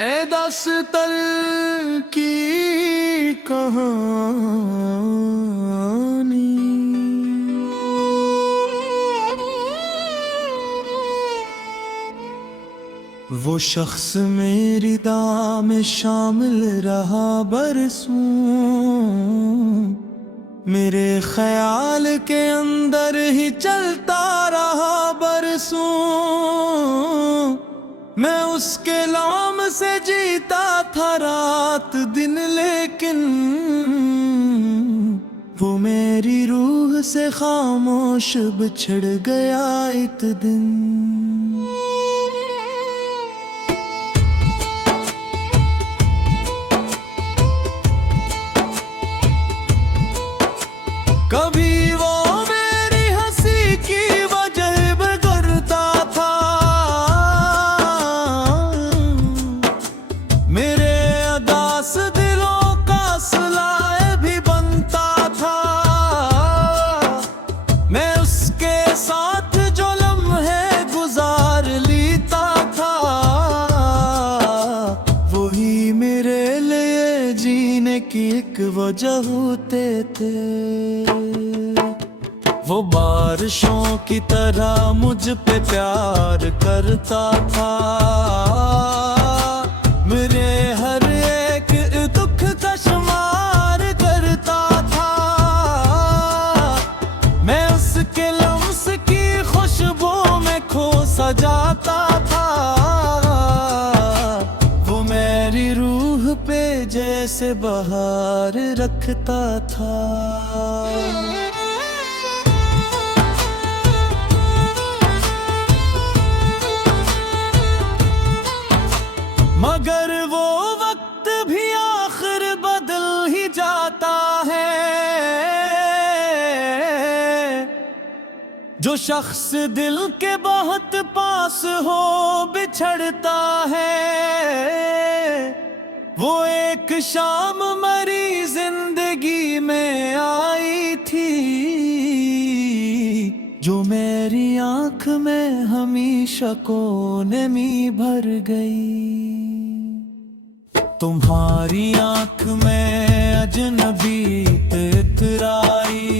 ए दास्तर की कहानी। वो शख्स मेरी दाम में शामिल रहा बरसों, मेरे ख्याल के अंदर ही चलता रहा बरसों। मैं उसके नाम से जीता था रात दिन, लेकिन वो मेरी रूह से खामोश बिछड़ गया एक दिन। कभी वो मेरी हंसी की वजह बिगड़ता था, मेरे अदास दिलों का सिलाए भी बनता था। मैं उसके साथ जो लम्हे गुजार लेता था, वही मेरे लिए जीने की एक वजह होते थे। वो बारिशों की तरह मुझ पे प्यार करता था, मेरे हर एक दुख का शुमार करता था। मैं उसके लम्स की खुशबू में खो सजाता था, वो मेरी रूह पे जैसे बहार रखता था। मगर वो वक्त भी आखिर बदल ही जाता है, जो शख्स दिल के बहुत पास हो बिछड़ता है। वो एक शाम मरी जिंदगी में आई थी, जो मेरी आंख में हमेशा नमी भर गई। तुम्हारी आंख में अजनबी इतराई,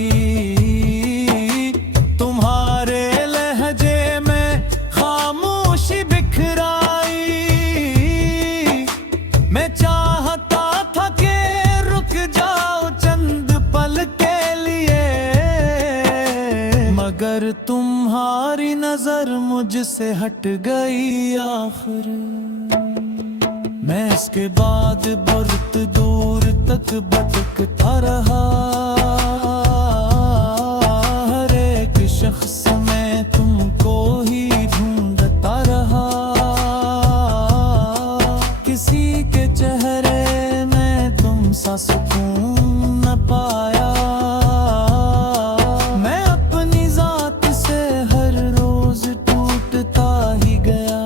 तुम्हारे लहजे में खामोशी बिखराई। मैं चाहता था कि रुक जाओ चंद पल के लिए, मगर तुम्हारी नजर मुझसे हट गई आखिर। मैं इसके बाद बहुत दूर तक भटकता रहा, हर एक शख्स में तुमको ही ढूंढता रहा। किसी के चेहरे में तुम सा सुकून न पाया। मैं अपनी जात से हर रोज टूटता ही गया।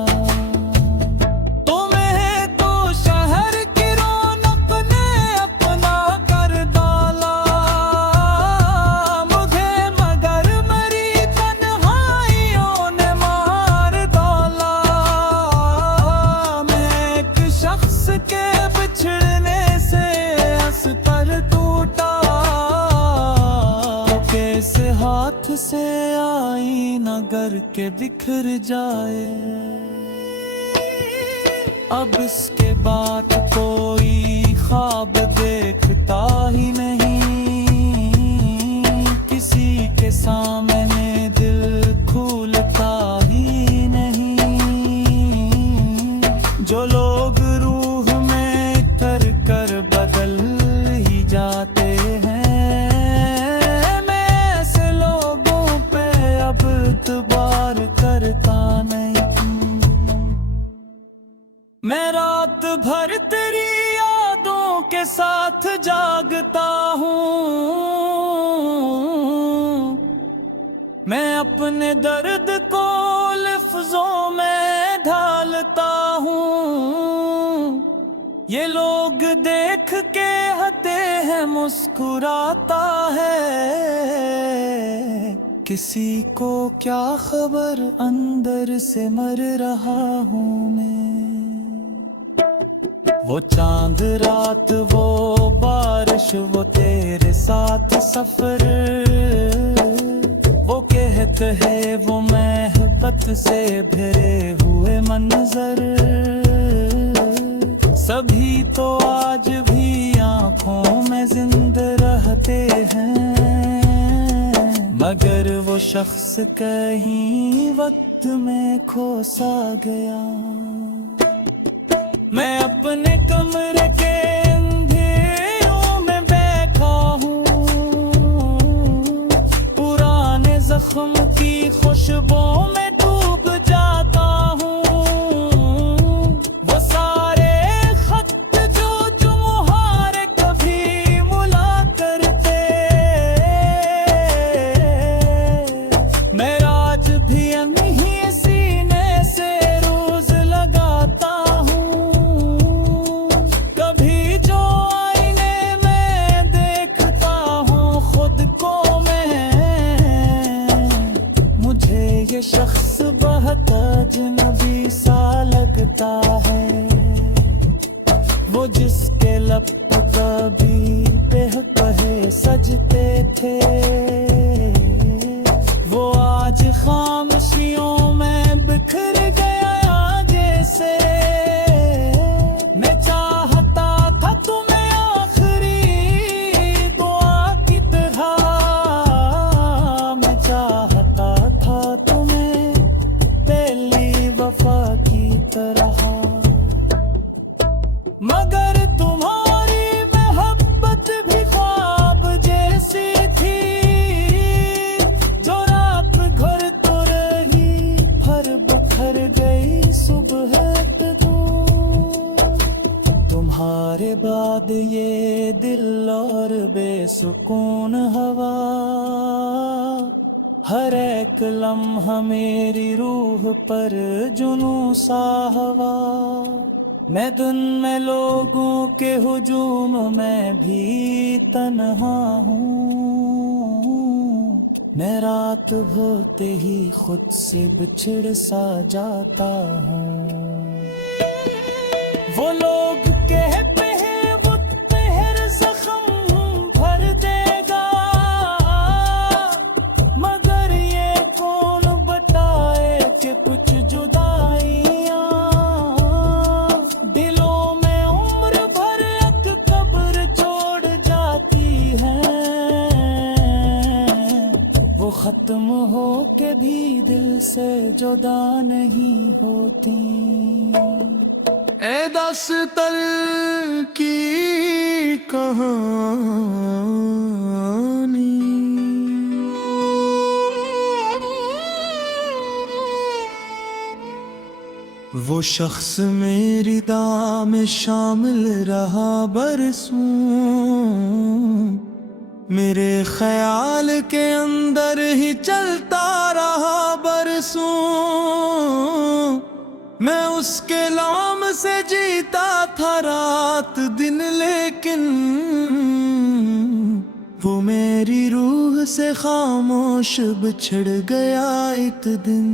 कैसे हाथ से आईना गर के बिखर जाए। अब इसके बाद कोई ख्वाब देखता ही नहीं, किसी के सामने दिल खुलता ही नहीं। जो लोग रूह में तर कर बदल ही जाते हैं, इतबार करता नहीं। मैं रात भर तेरी यादों के साथ जागता हूँ, मैं अपने दर्द को लफ्जों में ढालता हूँ। ये लोग देख के हंसते हैं, मुस्कुराता है, किसी को क्या खबर अंदर से मर रहा हूँ मैं। वो चांद रात, वो बारिश, वो तेरे साथ सफर, वो कहत है वो महबत से भरे हुए मंजर, सभी तो आज भी आंखों में जिंदा रहते हैं, मगर वो शख्स कहीं वक्त में खो सा गया। मैं अपने कमरे के अंधेरों में बैठा हूँ, पुराने जख्म की खुशबू में डूब जाता हूँ। वो सारे खत जो मुहारे कभी मुला करते, मैं आज भी नहीं सीने से रोज लगाता हूँ। कभी जो आईने में देखता हूँ खुद को मैं, मुझे ये शख्स बहुत अजनबी सा लगता है। वो जिसके लब कभी बेहकहे सजते थे, वो आज खामोशियों में बिखर गया जैसे। मैं चाहता था तुम्हें आखिरी दुआ की तरह, मैं चाहता था तुम्हें पहली वफा की तरह, मगर तुम्हारी मोहब्बत भी ख्वाब जैसी थी, जो रात घर तो रही फिर बिखर गई सुबह तक। तुम्हारे बाद ये दिल और बेसुकून हवा, हर एक लम्हा मेरी रूह पर जुनून सा हवा। मैं दिन में लोगों के हुजूम में भी तन्हा हूँ, मैं रात भरते ही खुद से बिछड़ सा जाता हूँ। वो लोग कहते हैं वो तेरे जख्म भर देगा, मगर ये कौन बताए कि कुछ जुदाइयाँ दिलों में उम्र भर एक कब्र छोड़ जाती हैं। वो खत्म हो के भी दिल से जुदा नहीं होती। ए दास्तान की कहानी, वो शख्स मेरी दाम में शामिल रहा बरसों, मेरे ख्याल के अंदर ही चलता रहा बरसों। मैं उसके नाम से जीता था रात दिन, लेकिन वो मेरी रूह से खामोश बिछड़ गया एक दिन।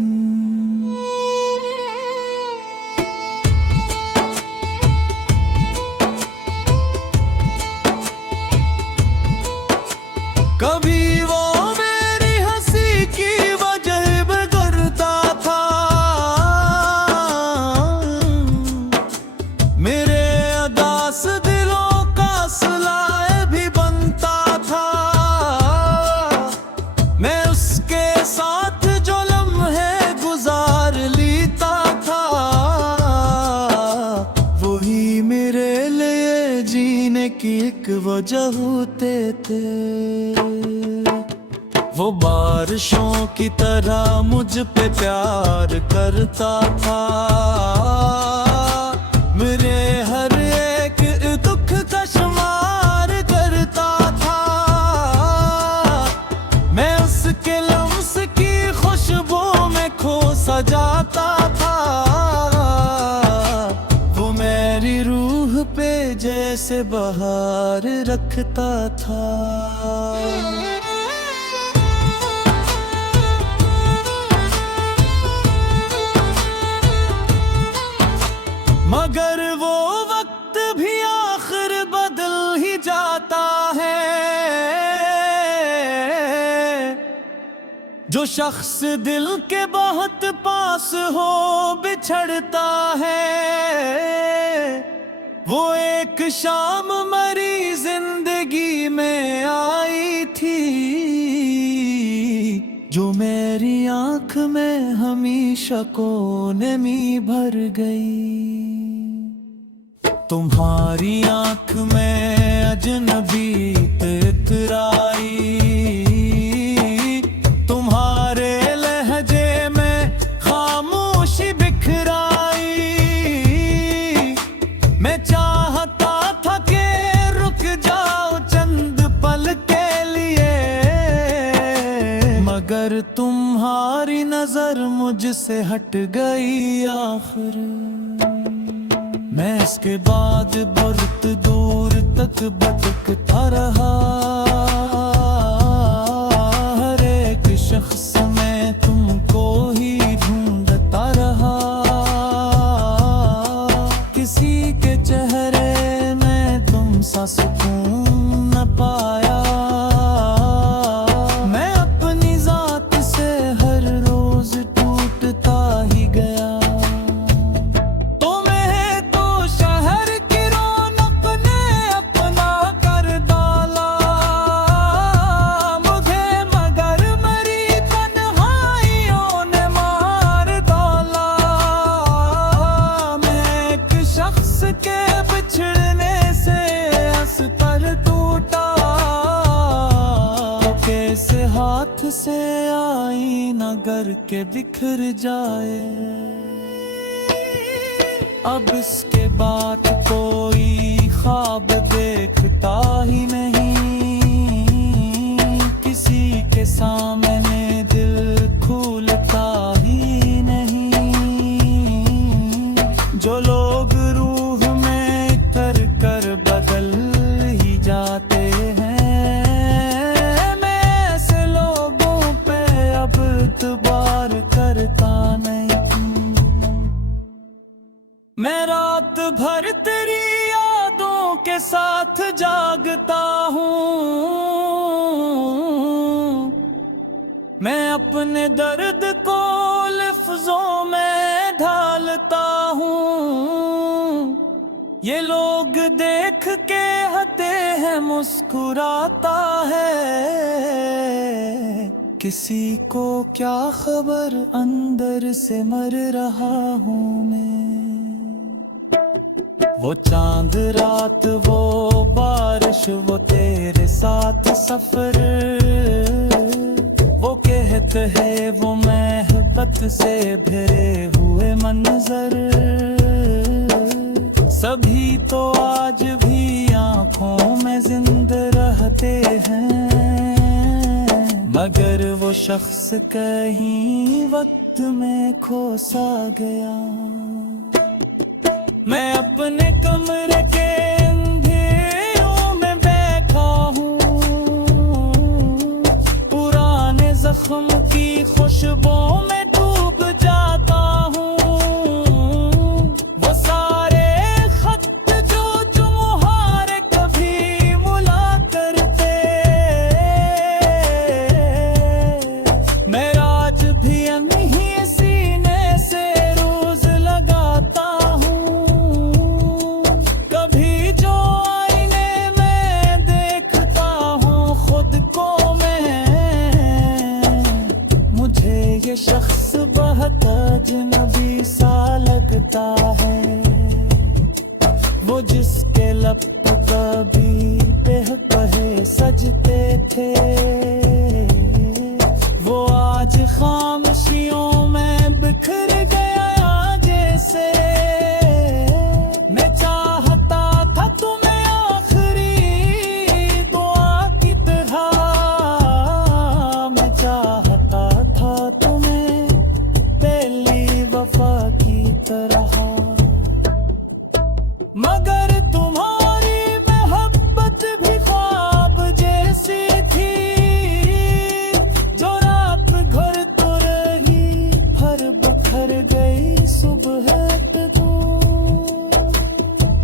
कभी वो मेरी हंसी की वजह बिगड़ता था, मेरे अदास दिलों का सिलाए भी बनता था। मैं उसके साथ जो लम्हे गुजार लेता था, वही मेरे लिए जीने की एक वजह होते थे। वो बारिशों की तरह मुझ पे प्यार करता था, मेरे हर एक दुख का शुमार करता था। मैं उसके लम्स की खुशबू में खो सा जाता था, वो मेरी रूह पे जैसे बहार रखता था। मगर वो वक्त जो शख्स दिल के बहुत पास हो बिछड़ता है, वो एक शाम मरी जिंदगी में आई थी, जो मेरी आंख में हमेशा नमी भर गई। तुम्हारी आंख में अजनबी इतराई, तुम्हारे लहजे में खामोशी बिखराई। मैं चाहता था कि रुक जाओ चंद पल के लिए, मगर तुम्हारी नजर मुझसे हट गई आखिर। मैं इसके बाद बहुत दूर तक भटकता रहा, हर एक शख्स में तुमको ही ढूंढता रहा। किसी के चेहरे में तुम सा सुकून न पाया। मैं अपनी जात से हर रोज टूटता ही गया। हाथ से आईना गर के बिखर जाए। अब इसके बाद कोई ख्वाब देखता ही नहीं, किसी के सामने दिल खुलता ही नहीं। जो लोग रूह में तर कर बदल ही जाते हैं, बार करता नहीं। मैं रात भर तेरी यादों के साथ जागता हूँ। मैं अपने दर्द को लफ्जों में ढालता हूँ। ये लोग देख के हंसते हैं, मुस्कुराता है। किसी को क्या खबर अंदर से मर रहा हूँ मैं। वो चांद रात, वो बारिश, वो तेरे साथ सफर, वो कहते हैं वो मोहब्बत से भरे हुए मंजर, सभी तो आज भी आंखों में जिंदा रहते हैं। मगर वो शख्स कहीं वक्त में खो सा गया। मैं अपने कमरे के अंधेरों में बैठा हूँ, पुराने जख्म की खुशबू में डूब जाता हूँ। वो सारे खत जो मुहारे कभी मुला करते, मैं आज भी नहीं सीने से रोज लगाता हूँ। कभी जो आईने में देखता हूँ खुद को मैं, मुझे ये शख्स बहुत अजनबी सा लगता है। वो जिसके लब कभी बेहकहे सजते थे, वो आज खामोशियों में बिखर गया जैसे। मैं चाहता था तुम्हें आखिरी दुआ की तरह, मैं चाहता था तुम्हें पहली वफा की तरह, मगर तुम्हारी मोहब्बत भी ख्वाब जैसी थी, जो रात घर तो रही हर बखर गई सुबह तो।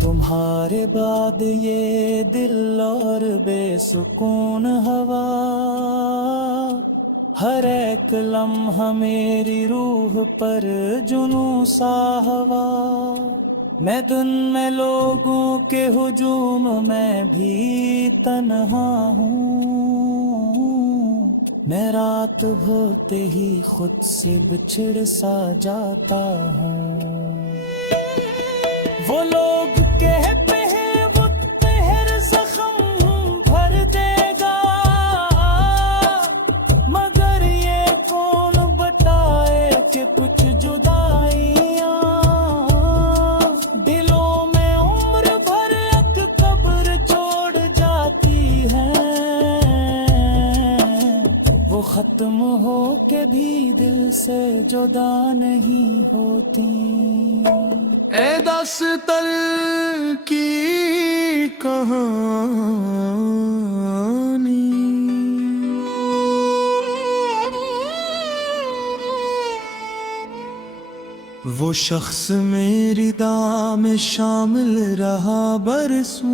तुम्हारे बाद ये दिल और बेसुकून हवा हर एक लम्हा मेरी रूह पर जुनून सा हवा। मैं दिन में लोगों के हुजूम में भी तन्हा हूँ। मैं रात भरते ही खुद से बिछड़ सा जाता हूँ। वो लोग कहते हैं वो तेहर जख्म भर देगा, मगर ये कौन बताए कि कुछ जुदाइयाँ दिलों में उम्र भर एक कब्र छोड़ जाती हैं। वो खत्म हो के भी दिल से जुदा नहीं होती। ए दास्तान की कहानी। वो शख्स मेरी दाह में शामिल रहा बरसों,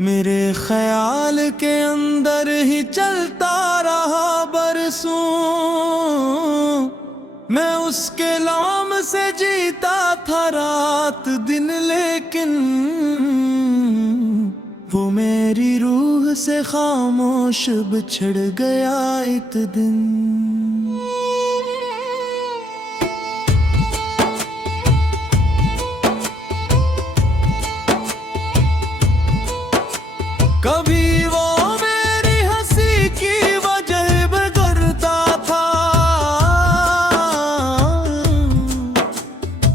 मेरे ख्याल के अंदर ही चलता रहा बरसों। मैं उसके लाम से जीता था रात दिन, लेकिन वो मेरी रूह से खामोश बिछड़ गया एक दिन। कभी वो मेरी हंसी की वजह बिगड़ता था,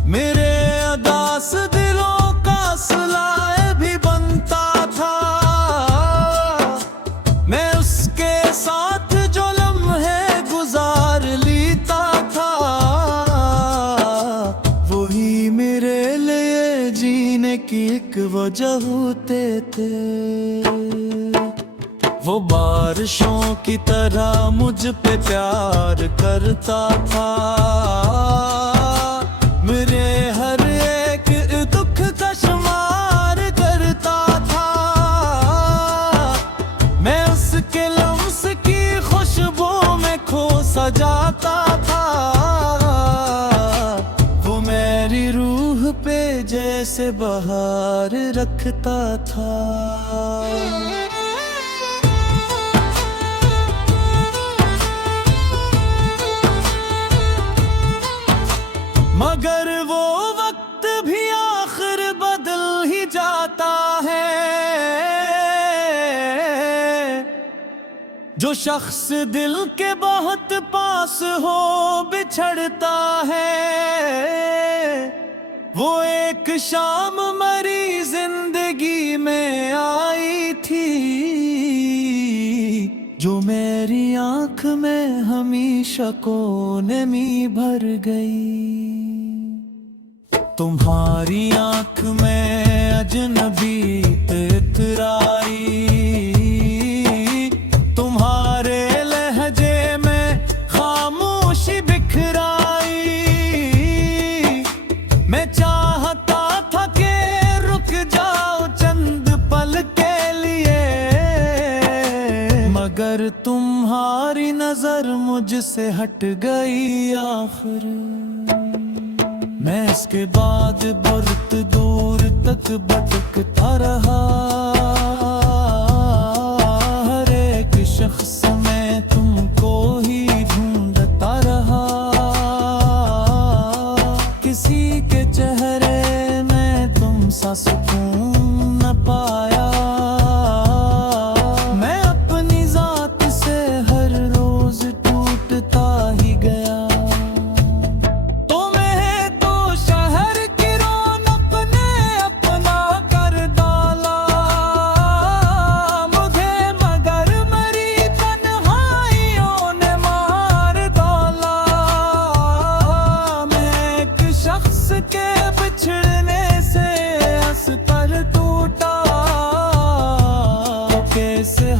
मेरे अदास दिलों का सिलाए भी बनता था। मैं उसके साथ जो लम्हे गुजार लेता था, वही मेरे लिए जीने की एक वजह होते थे। वो बारिशों की तरह मुझ पे प्यार करता था, मेरे हर एक दुख का शुमार करता था। मैं उसके लम्स की खुशबू में खो सजाता था। वो मेरी रूह पे जैसे बहार रखता था। मगर वो वक्त भी आखिर बदल ही जाता है। जो शख्स दिल के बहुत पास हो बिछड़ता है, वो एक शाम मरी जिंदगी में आई थी, जो मेरी आंख में हमेशा को नमी भर गई। तुम्हारी आंख में अजनबी इतराई, तुम्हारे लहजे में खामोशी बिखराई। मैं चाहता था कि रुक जाओ चंद पल के लिए, मगर तुम्हारी नजर मुझसे हट गई आखिर। मैं इसके बाद बहुत दूर तक भटकता रहा, हर एक शख्स में तुमको ही ढूंढता रहा। किसी के चेहरे में तुम सा सुकून न पाया। मैं अपनी जात से हर रोज टूटता ही गया।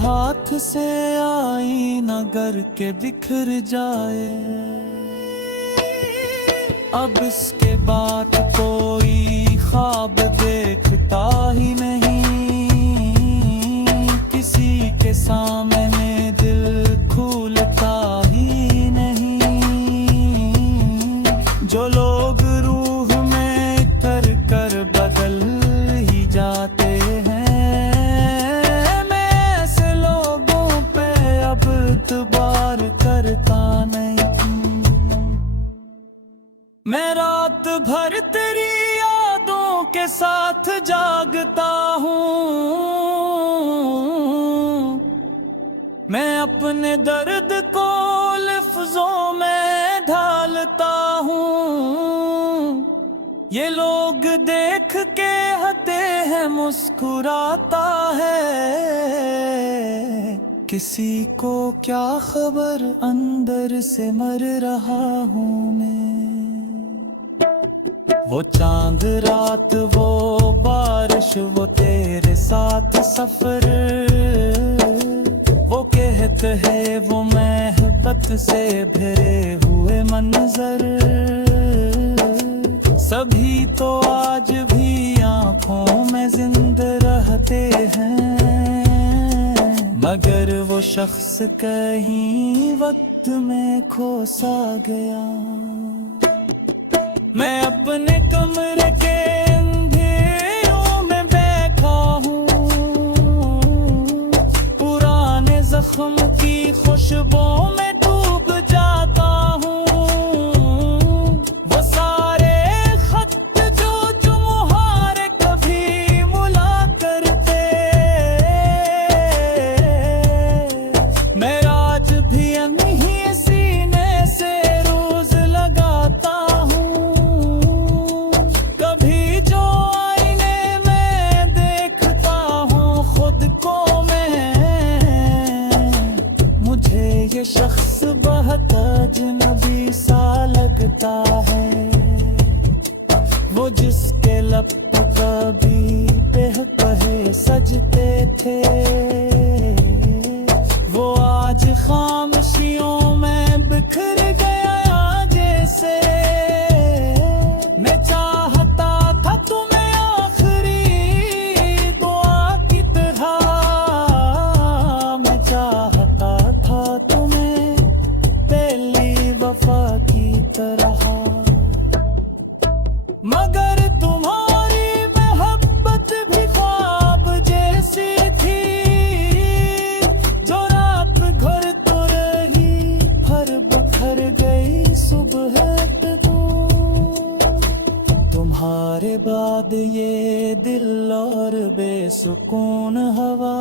हाथ से आईना गर के बिखर जाए। अब इसके बाद कोई ख्वाब देखता ही नहीं, किसी के सामने दिल के साथ जागता हूँ। मैं अपने दर्द को लफ्जों में ढालता हूँ। ये लोग देख के हंसते हैं, मुस्कुराता है। किसी को क्या खबर, अंदर से मर रहा हूँ मैं। वो चांद रात, वो बारिश, वो तेरे साथ सफर, वो कहते हैं वो महबत से भरे हुए मंजर, सभी तो आज भी आंखों में जिंदा रहते हैं। मगर वो शख्स कहीं वक्त में खो सा गया। मैं अपने कमरे के अंधेरों में बैठा हूँ, पुराने जख्म की खुशबू में डूब जाता हूँ। वो सारे खत जो मुहारे कभी मुला करते, मैं आज भी नहीं सीने से रोज लगाता हूँ। कभी जो आईने में देखता हूँ खुद को मैं, मुझे ये शख्स बहुत अजनबी सा लगता है। वो जिसके लब कभी बेहकहे सजते थे, वो आज खामोशियों में बिखर गया जैसे। मैं चाहता था तुम्हें आखिरी दुआ की तरह, मैं चाहता था तुम्हें पहली वफा की तरह। मगर तुम्हारी मोहब्बत भी ख्वाब जैसी थी, जो रात घर तो रही, हर बिखर गई सुबह तो। तुम्हारे बाद ये दिल और बेसुकून हवा,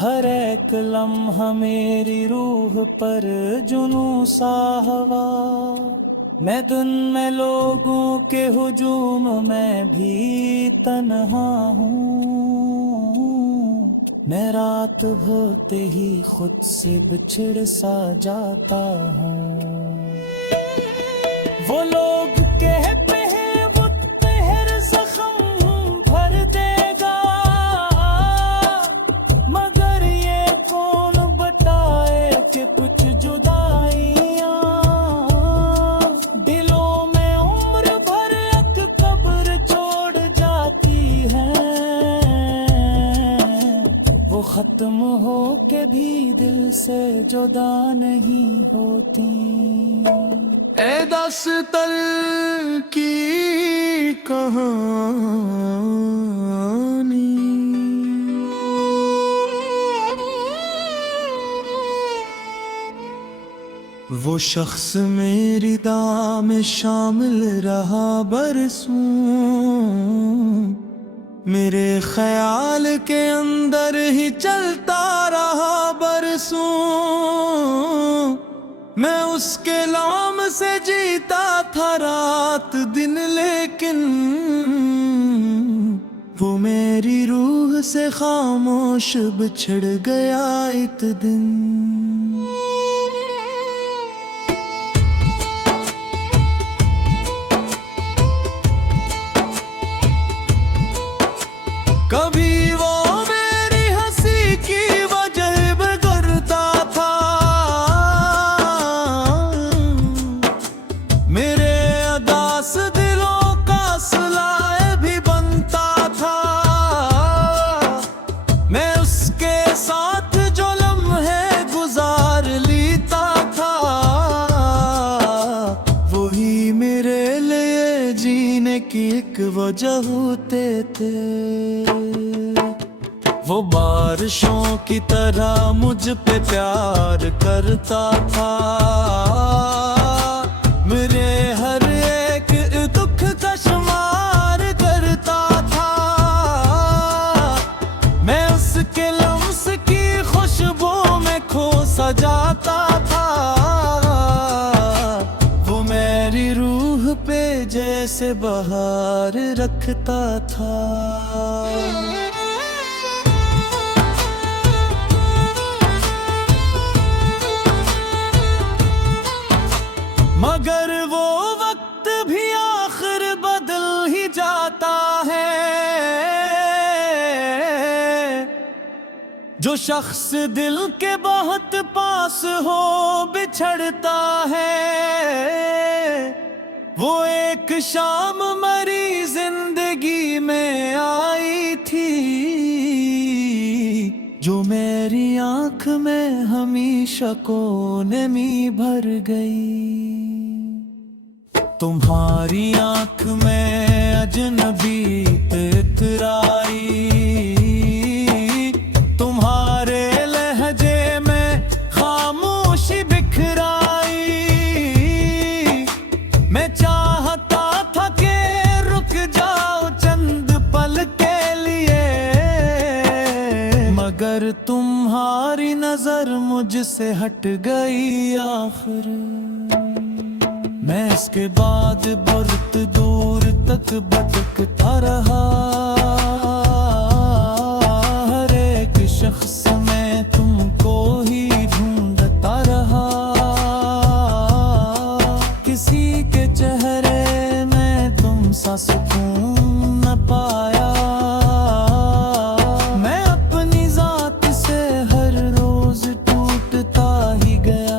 हर एक लम्हा मेरी रूह पर जुनून सा हवा। मैं दिन में लोगों के हुजूम में भी तन्हा हूँ। मैं रात भरते ही खुद से बिछड़ सा जाता हूँ। वो लोग कहते हैं वो तेरे जख्म भर देगा, मगर ये कौन बताए कि कुछ जुदाइयाँ दिलों में उम्र भर एक कब्र छोड़ जाती हैं। वो खत्म हो के भी दिल से जुदा नहीं होती। ए दास्तान की कहानी, वो शख्स मेरी दाम में शामिल रहा बरसों, मेरे ख्याल के अंदर ही चलता रहा बरसों। मैं उसके नाम से जीता था रात दिन, लेकिन वो मेरी रूह से खामोश बिछड़ गया एक दिन। कभी वो मेरी हंसी की वजह बिगड़ता था, मेरे अदास दिलों का सुलाए भी बनता था। मैं उसके साथ जो लम्हे गुजार लेता था, वही मेरे लिए जीने की एक वजह होते थे। वो बारिशों की तरह मुझ पे प्यार करता था, मेरे हर एक दुख का शुमार से बाहर रखता था। मगर वो वक्त भी आखिर बदल ही जाता है। जो शख्स दिल के बहुत पास हो बिछड़ता है, वो एक शाम मरी जिंदगी में आई थी, जो मेरी आंख में हमेशा कोने में भर गई। तुम्हारी आंख में अजनबी इतराई, तुम्हारे लहजे में खामोशी बिखराई। मैं चाहता था कि रुक जाओ चंद पल के लिए, मगर तुम्हारी नजर मुझसे हट गई आखिर। मैं इसके बाद बहुत दूर तक भटकता रहा, हर एक शख्स में तुमको ही ढूंढता रहा। किसी के चेहरे में तुम सा सुकून न पाया। मैं अपनी जात से हर रोज टूटता ही गया।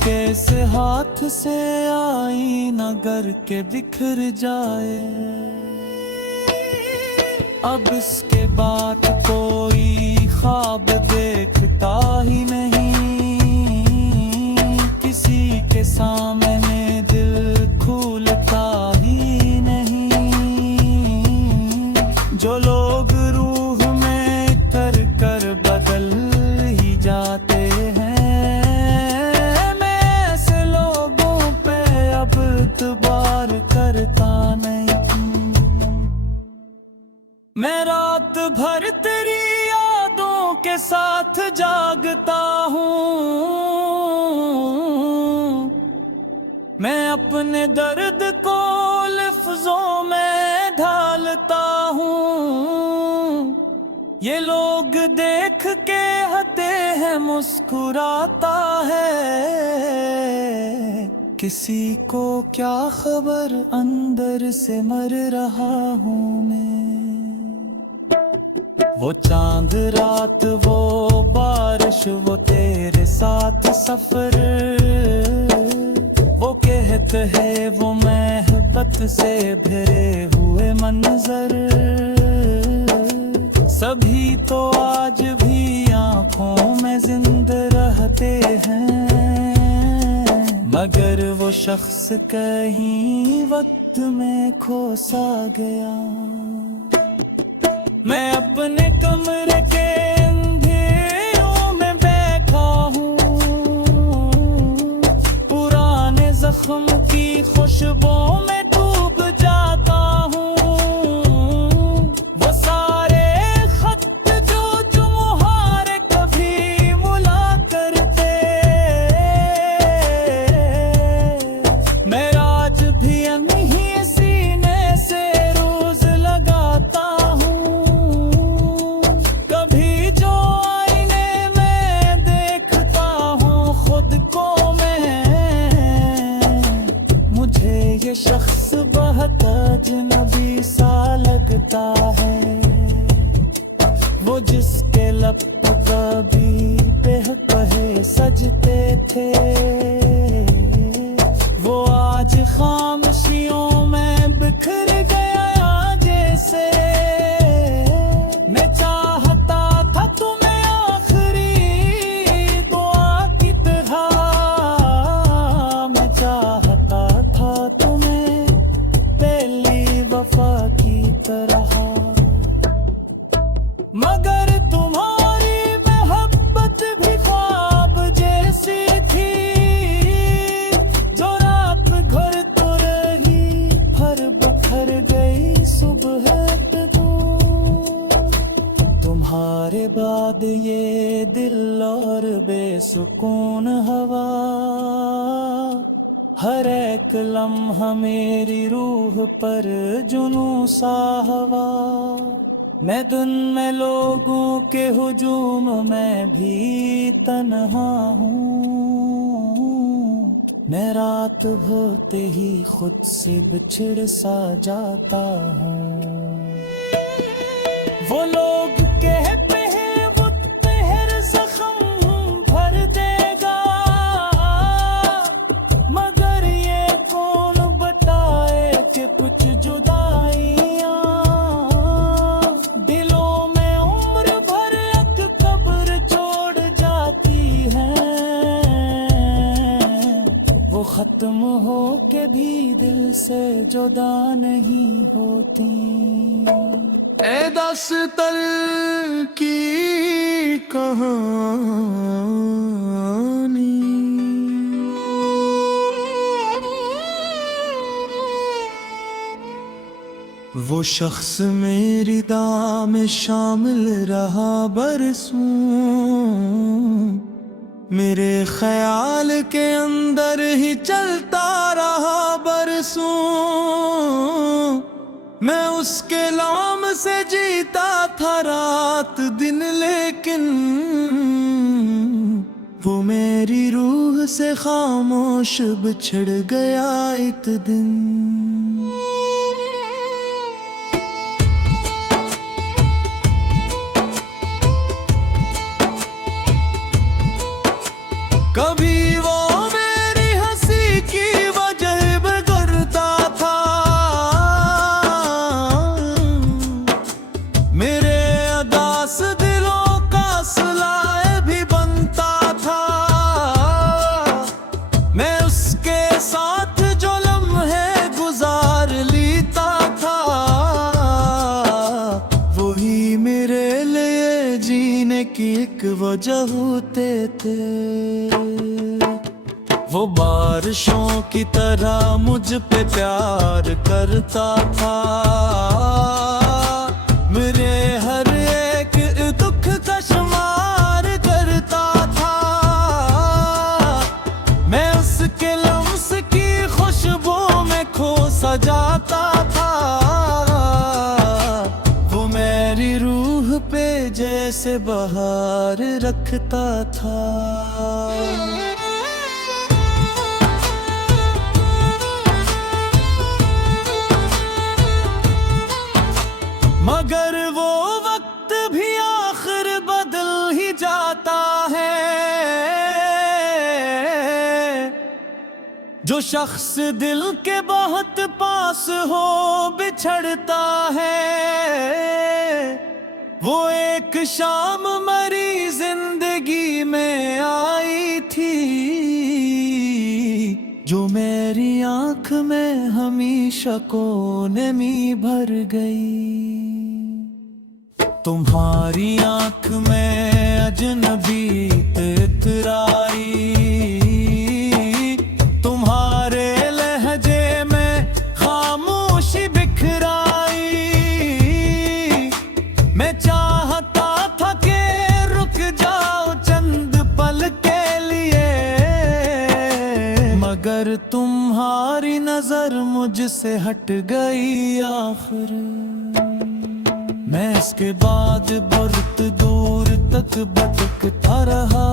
कैसे हाथ से आईना गर के बिखर जाए। अब इसके बाद कोई ख्वाब देखता ही नहीं, किसी के सामने दिल खुलता ही नहीं। जो लोग रूह में तर कर बदल ही जाते हैं, इतबार करता नहीं। मैं रात भर तेरी यादों के साथ जागता हूँ। मैं अपने दर्द को लफ्जों में ढालता हूँ। ये लोग देख के हंसते हैं, मुस्कुराता है। किसी को क्या खबर अंदर से मर रहा हूँ मैं। वो चांद रात, वो बारिश, वो तेरे साथ सफर, वो कहते हैं वो मोहब्बत से भरे हुए मंजर, सभी तो आज भी आंखों में जिंदा रहते हैं। मगर वो शख्स कहीं वक्त में खो सा गया। मैं अपने कमरे के अंधेरों में बैठा हूँ, पुराने जख्म की खुशबू में डूब जाता हूँ। वो सारे खत जो मुहारे कभी मुला करते, मैं आज भी नहीं सीने से रोज लगाता हूँ। कभी दिल और बेसुकून हवा, हर एक लम्हा मेरी रूह पर जुनूं सा हवा। मैं दिन में लोगों के हुजूम में भी तन्हा हूँ, मैं रात भरते ही खुद से बिछड़ सा जाता हूँ। वो लोग कहते हैं वो तेहर जख्म भर देगा, मगर ये कौन बताए कि कुछ जुदाइयाँ दिलों में उम्र भर एक कब्र छोड़ जाती हैं। वो खत्म हो के भी दिल से जुदा नहीं होती। ए दास्तान की कहानी, वो शख्स मेरी दाह में शामिल रहा बरसों, मेरे ख्याल के अंदर ही चलता रहा बरसों। मैं उसके लाम से जीता था रात दिन, लेकिन वो मेरी रूह से खामोश बिछड़ गया एक दिन। कभी वो मेरी हंसी की वजह बिगड़ता था, मेरे अदास दिलों का सिलाए भी बनता था। मैं उसके साथ जो लम्हे गुजार लेता था, वही मेरे लिए जीने की एक वजह होते थे। वो बारिशों की तरह मुझ पे प्यार करता था, मेरे हर एक दुख का शुमार करता था। मैं उसके लम्स की खुशबू में खो सा जाता था, वो मेरी रूह पे जैसे बहार रखता था। मगर वो वक्त भी आखिर बदल ही जाता है, जो शख्स दिल के बहुत पास हो बिछड़ता है। वो एक शाम मरी जिंदगी में आई थी, जो मेरी आंख में हमेशा को नमी भर गई। तुम्हारी आंख में अजनबी इतराई, तुम्हारे लहजे में खामोशी बिखराई। मैं चाहता था कि रुक जाओ चंद पल के लिए, मगर तुम्हारी नजर मुझसे हट गई आखिर। मैं इसके बाद बहुत दूर तक भटकता रहा,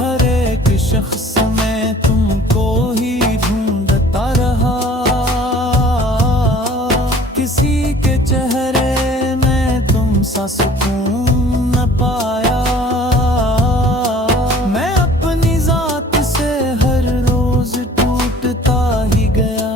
हर एक शख्स में तुमको ही ढूंढता रहा। किसी के चेहरे में तुम सा सुकून न पाया, मैं अपनी जात से हर रोज टूटता ही गया।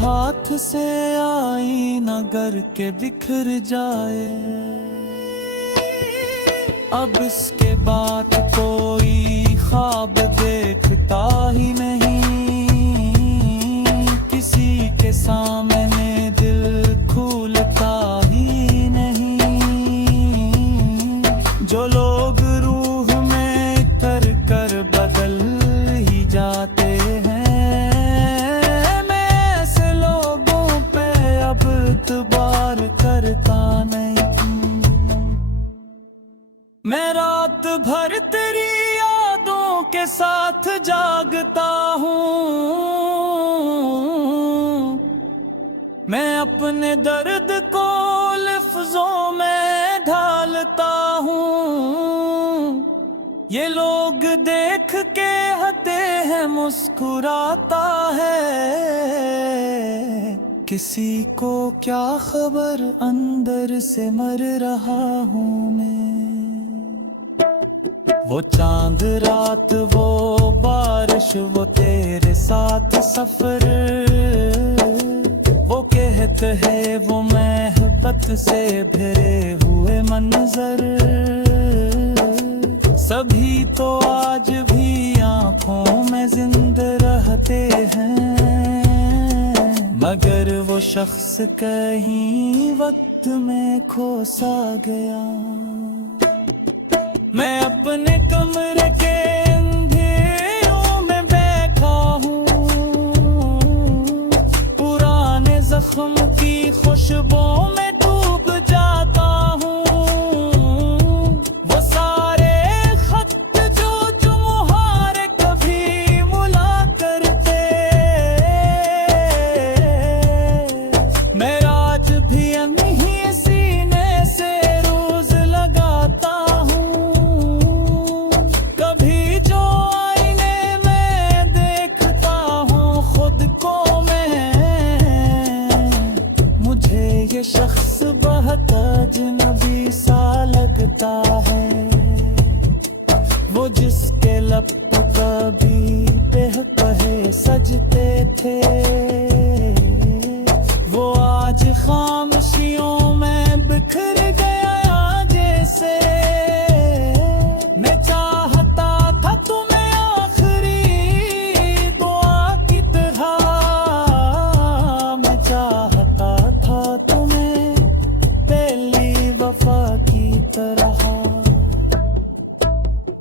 हाथ से आईना गर के बिखर जाए, अब इसके बाद कोई ख्वाब देखता ही नहीं, किसी के सामने दिल खुलता ही नहीं। जो लोग रूह में कर कर बदल ही जाते हैं, मैं ऐसे लोगों पे अब इत्बार करता नहीं। मैं रात भर तेरी यादों के साथ जागता हूँ, मैं अपने दर्द को लफ्जों में ढालता हूँ। ये लोग देख के हंसते हैं, मुस्कुराता है, किसी को क्या खबर अंदर से मर रहा हूँ मैं। वो चांद रात, वो बारिश, वो तेरे साथ सफर, वो कहते हैं वो महबत से भरे हुए मंजर, सभी तो आज भी आंखों में जिंदा रहते हैं, मगर वो शख्स कहीं वक्त में खो सा गया। मैं अपने कमरे के अंधेरों में बैठा हूँ, पुराने जख्म की खुशबू में डूब जाता हूँ। वो सारे खत जो तुम्हारे कभी मुला करते, मैं आज भी नहीं सीने से रोज लगाता हूँ। ये शख्स बहुत अजनबी सा लगता है, वो जिसके लब कभी बेहकहे सजते थे, वो आज खामोशियों में बिखर गया जैसे। मैं चाहता था तुम्हें आखिरी दुआ की तरह, मैं चाहता था तुम्हें पहली वफा की तरह,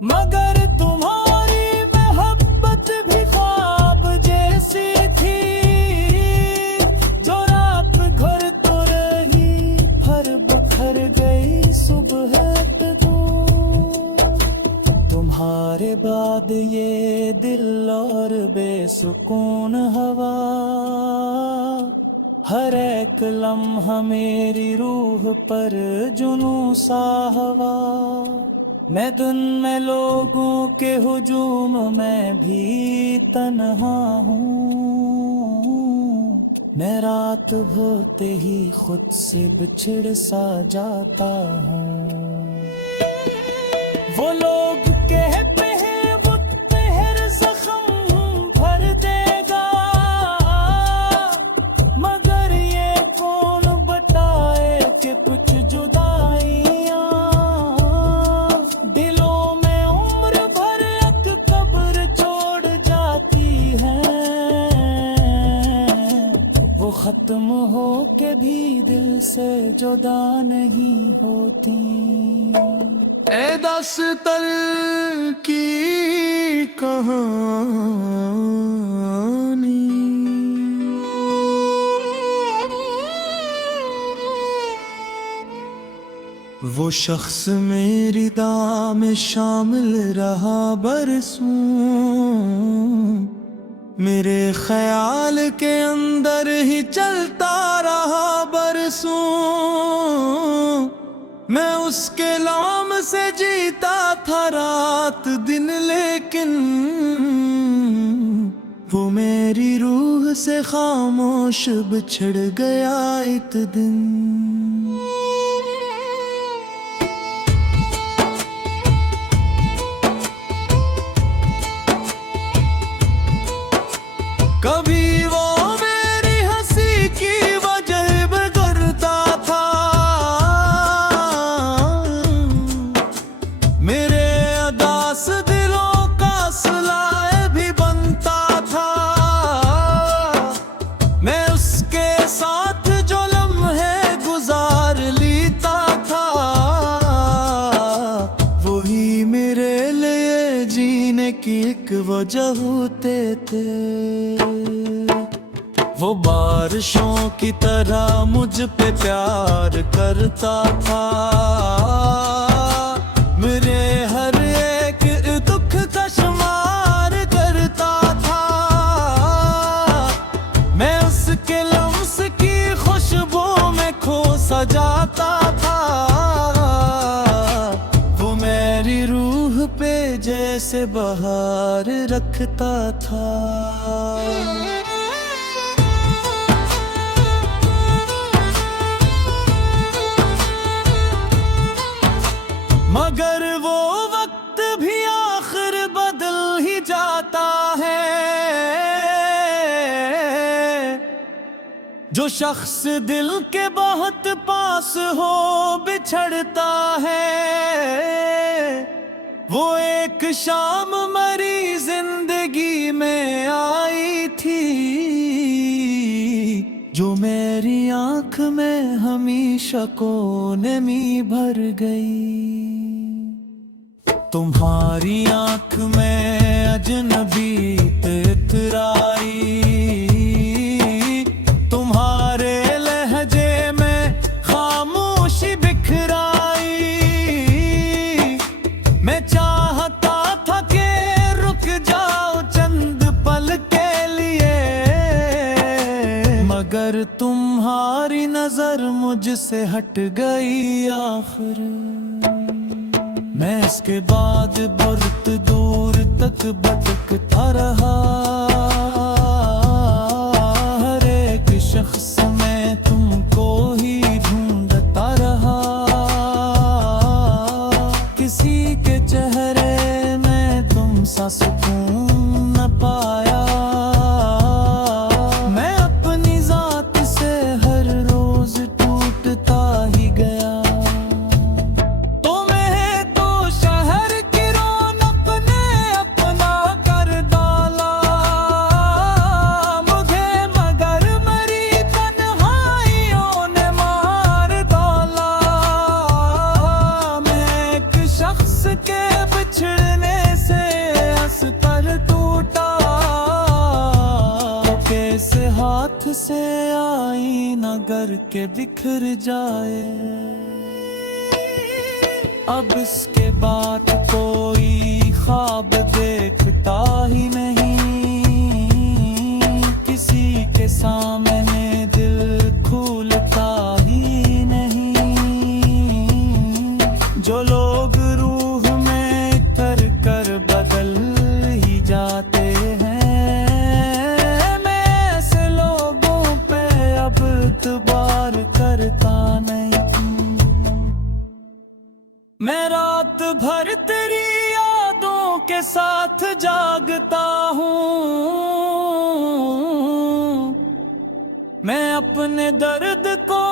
मगर तुम्हारी मोहब्बत भी ख्वाब जैसी थी, जो रात भर तो रही फिर बिखर गई सुबह पे तू। तुम्हारे बाद ये दिल और बेसुकून हवा, हर एक लम्हा मेरी रूह पर जुनूं सा हवा। मैं दिन में लोगों के हुजूम में भी तन्हा हूँ, मैं रात भरते ही खुद से बिछड़ सा जाता हूँ। वो लोग कहते हैं वो तेरे जख्म भर देगा, मगर ये कौन बताए कि कुछ जुदाइयाँ दिलों में उम्र भर एक कब्र छोड़ जाती हैं, वो खत्म हो के भी दिल से जुदा नहीं होती। ए दास्तान की कहानी, वो शख्स मेरी दाम में शामिल रहा बरसों, मेरे ख्याल के अंदर ही चलता रहा बरसों, मैं उसके नाम से जीता था रात दिन, लेकिन वो मेरी रूह से खामोश बिछड़ गया एक दिन। कभी वो मेरी हंसी की वजह बिगड़ता था, मेरे अदास दिलों का एक वो जहूते थे, वो बारिशों की तरह मुझ पे प्यार करता था। मेरे हर एक दुख का शुमार करता था। मैं उसके लम्स की खुशबू में खो सा जाता था। वो मेरी रूह पे जैसे बहार रखता था। मगर वो वक्त भी आखिर बदल ही जाता है। जो शख्स दिल के बहुत पास हो बिछड़ता है। वो एक शाम मरी जिंदगी में आई थी, जो मेरी आंख में हमेशा को नमी भर गई। तुम्हारी आंख में अजनबी इतराई, तुम्हारे लहजे में खामोशी बिखराई। मैं चाहता था कि रुक जाओ चंद पल के लिए, मगर तुम्हारी नजर मुझसे हट गई आखिर। मैं इसके बाद बहुत दूर तक भटकता रहा। हर एक शख्स में तुमको ही ढूंढता रहा। किसी के चेहरे में तुम सा सुकून न पाया। मैं अपनी जात से हर रोज टूटता ही गया। हाथ से आईना गर के बिखर जाए। अब इसके बाद कोई ख्वाब देखता ही नहीं। किसी के सामने दिल खुलता ही नहीं। जो लोग रूह में तर कर बदल ही जाते हैं, इतबार करता नहीं। मैं रात भर तेरी यादों के साथ जागता हूँ। मैं अपने दर्द को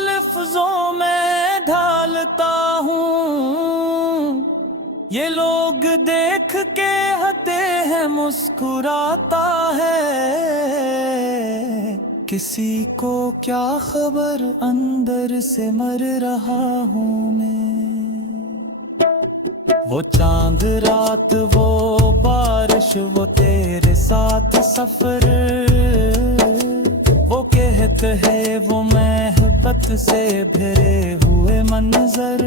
लफ्जों में ढालता हूँ। ये लोग देख के हंसते हैं, मुस्कुराता है। किसी को क्या खबर अंदर से मर रहा हूँ मैं। वो चांद रात, वो बारिश, वो तेरे साथ सफर। वो कहते हैं वो मोहब्बत से भरे हुए मंजर।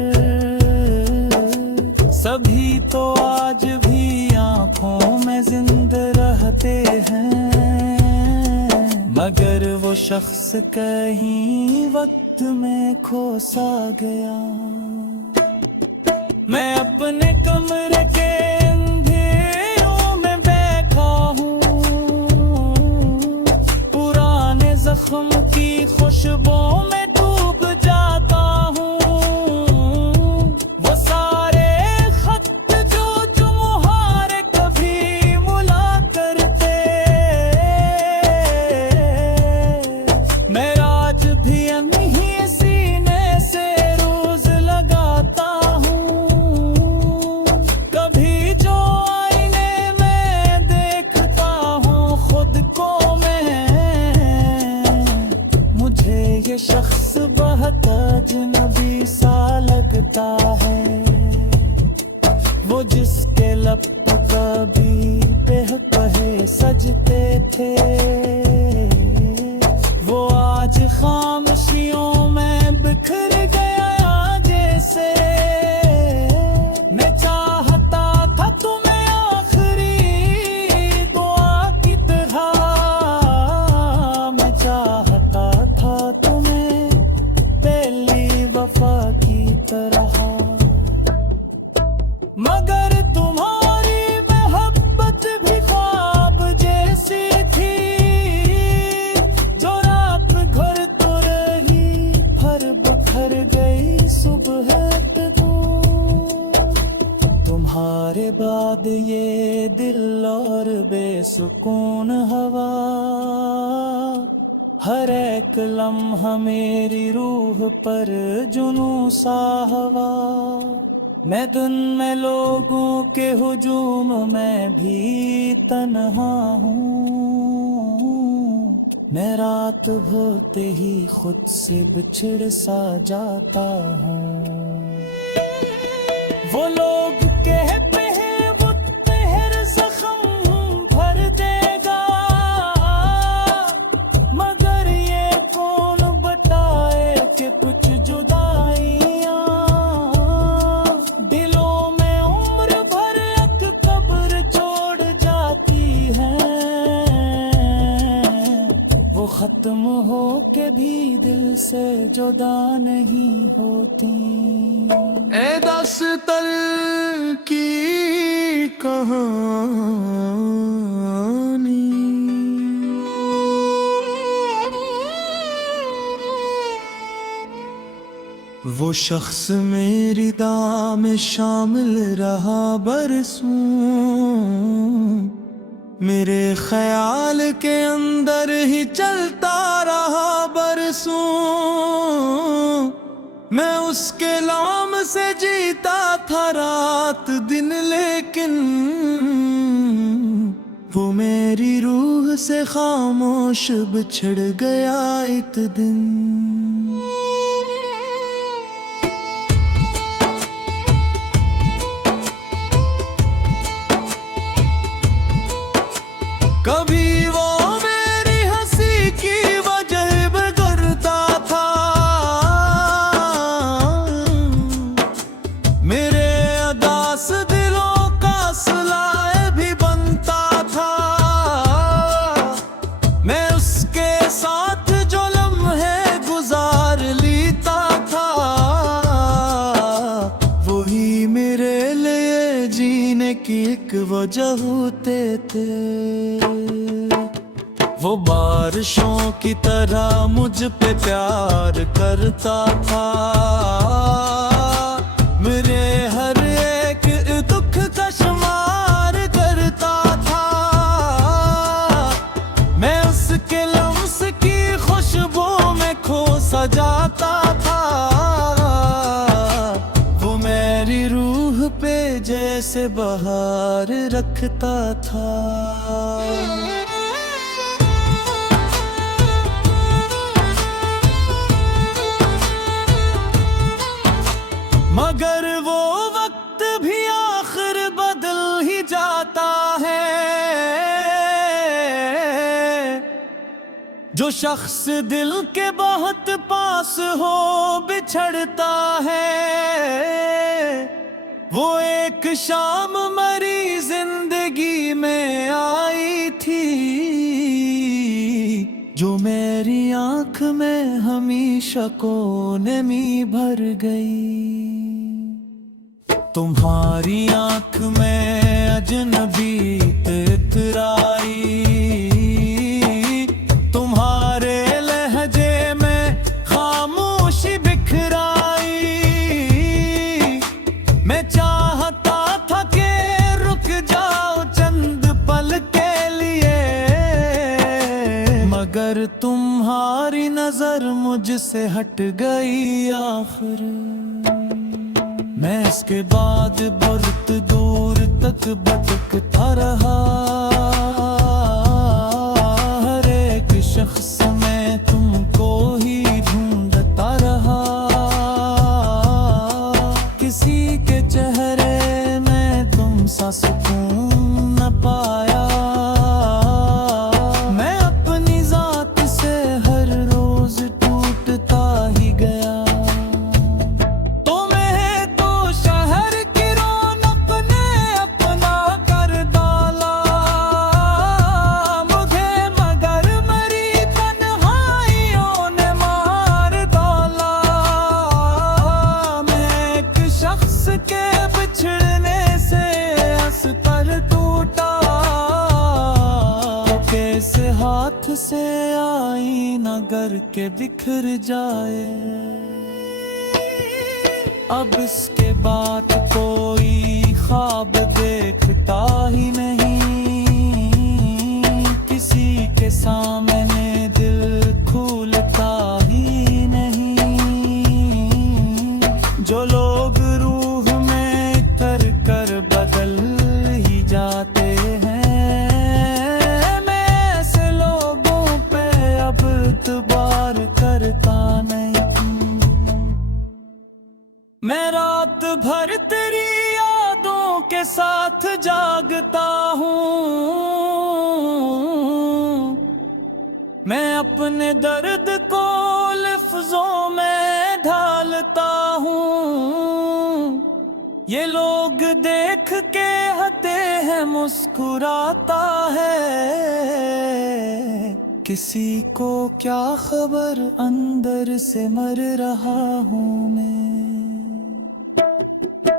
सभी तो आज भी आंखों में जिंदा रहते हैं, मगर वो शख्स कहीं वक्त में खो सा गया। मैं अपने कमरे के अंधेरों में बैठा हूँ। पुराने जख्म की खुशबू में डूब जाता हूँ। वो सारे खत जो तुम्हारे कभी मुला करते, मैं आज भी यहीं सीने से रोज लगाता हूँ। कभी जो आईने में देखता हूँ खुद को मैं, मुझे ये शख्स बहुत अजनबी सा लगता है। वो जिसके लब कभी बजते थे वो आज खामोशियों में बिखर गया जैसे। मैं चाहता था तुम्हें आखिरी दुआ की तरह, मैं चाहता था तुम्हें पहली वफा की तरह, मगर तुम्हारी मोहब्बत भी ख्वाब जैसी थी जो रात भर तो रही फिर बिखर गई सुबह को। तुम्हारे बाद ये दिल और बेसुकून हवा, हर एक लम्हा मेरी रूह पर जुनूं सा हवा। मैं दिन में लोगों के हुजूम में भी तन्हा हूँ, मैं रात भरते ही खुद से बिछड़ सा जाता हूँ। वो लोग कहते हैं वो तेरे जख्म भर देगा, मगर ये कौन बताए कि कुछ जुदाइयाँ दिलों में उम्र भर एक कब्र छोड़ जाती हैं। वो खत्म हो के भी दिल से जुदा नहीं होती। ए दास्तान की कहानी, वो शख्स मेरी दाह में शामिल रहा बरसों, मेरे ख्याल के अंदर ही चलता रहा बरसों। मैं उसके नाम से जीता था रात दिन, लेकिन वो मेरी रूह से खामोश बिछड़ गया एक दिन। कभी वो मेरी हंसी की वजह बिगड़ता था, मेरे अदास दिलों का सिलाए भी बनता था। मैं उसके साथ जो लम्हे गुजार लेता था, वही मेरे लिए जीने की एक वजह होते थे। वो बारिशों की तरह मुझ पे प्यार करता था, मेरे हर एक दुख का शुमार करता था। मैं उसके लम्स की खुशबू में खो सजाता था, वो मेरी रूह पे जैसे बहार रखता था। मगर वो वक्त भी आखिर बदल ही जाता है, जो शख्स दिल के बहुत पास हो बिछड़ता है। वो एक शाम मरी जिंदगी में आई थी, जो मेरी आंख में हमेशा को नमी भर गई। तुम्हारी आंख में अजनबी इतराई, तुम्हारे लहजे में खामोशी बिखराई। मैं चाहता था कि रुक जाओ चंद पल के लिए, मगर तुम्हारी नजर मुझसे हट गई आखिर। मैं इसके बाद बहुत दूर तक भटकता रहा, हर एक शख्स में तुमको ही ढूंढता रहा। किसी के चेहरे में तुम सा सुकून न पाया, जैसे हाथ से आईना गर के बिखर जाए। अब इसके बाद कोई ख्वाब देखता ही नहीं, किसी के सामने दिल खुलता ही नहीं। जो लोग रूह में कर कर बदल ही जाते हैं, मैं ऐसे लोगों पे अब इत्बार करता नहीं। मैं रात भर तेरी यादों के साथ जागता हूँ, मैं अपने दर्द को लफ्जों में ढालता हूँ। ये लोग देख के हंसते हैं, मुस्कुराता है, किसी को क्या खबर अंदर से मर रहा हूँ मैं।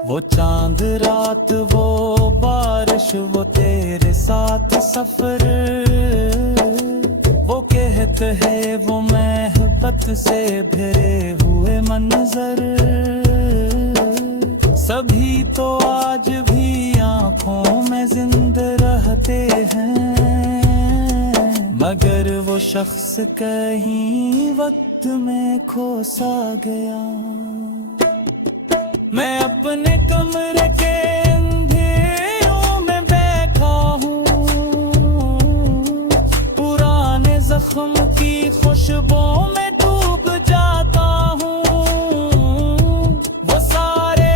वो चांद रात, वो बारिश, वो तेरे साथ सफर, वो कहते हैं वो मोहब्बत से भरे हुए मंजर, सभी तो आज भी आंखों में जिंदा रहते हैं, मगर वो शख्स कहीं वक्त में खो सा गया। मैं अपने कमरे के अंधेरों में बैठा हूँ, पुराने जख्म की खुशबू में डूब जाता हूँ। वो सारे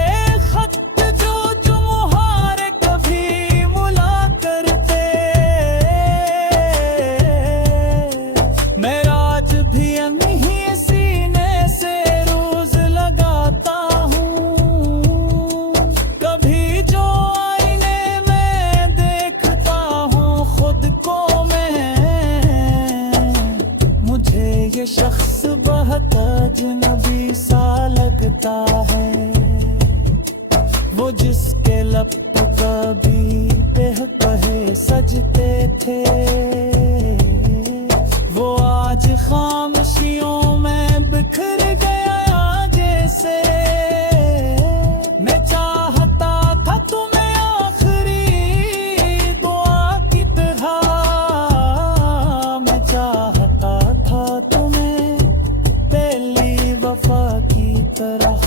खत जो तुम्हारे कभी मुला करते, मैं आज भी नहीं सीने से रोज लगाता हूँ। ये शख्स बहुत अजनबी सा लगता है, वो जिसके लब कभी बेहकहे सजते थे, वो आज खामोशियों में बिखर गया जैसे। मैं चाहता था तुम्हें आखिरी दुआ की तरह, मैं चाहता था तुम्हें पहली वफा की तरह,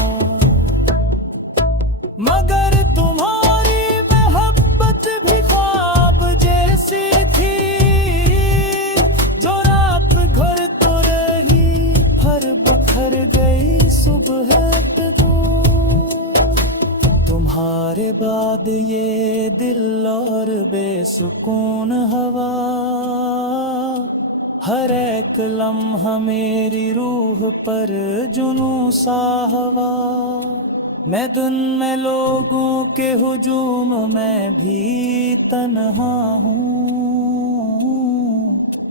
मगर तुम्हारी मोहब्बत भी ख्वाब जैसी थी, जो रात भर तो रही हर बखर गई सुबह पे तू। तुम्हारे बाद ये दिल और बेसुकून हवा, हर एक लम्हा मेरी रूह पर जुनून सा हवा। मैं दिन में लोगों के हुजूम में भी तन्हा हूँ,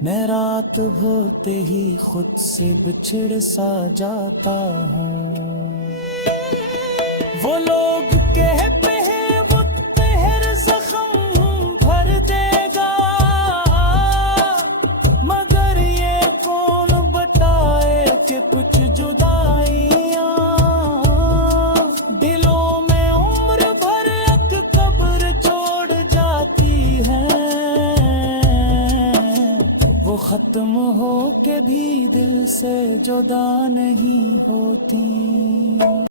मैं रात भरते ही खुद से बिछड़ सा जाता हूँ। वो लोग कहते हैं वो तेरे जख्म भर देगा, मगर ये कौन बताए कि कुछ जुदाइयाँ दिलों में उम्र भर एक कब्र छोड़ जाती हैं, वो खत्म हो के भी दिल से जुदा नहीं होती।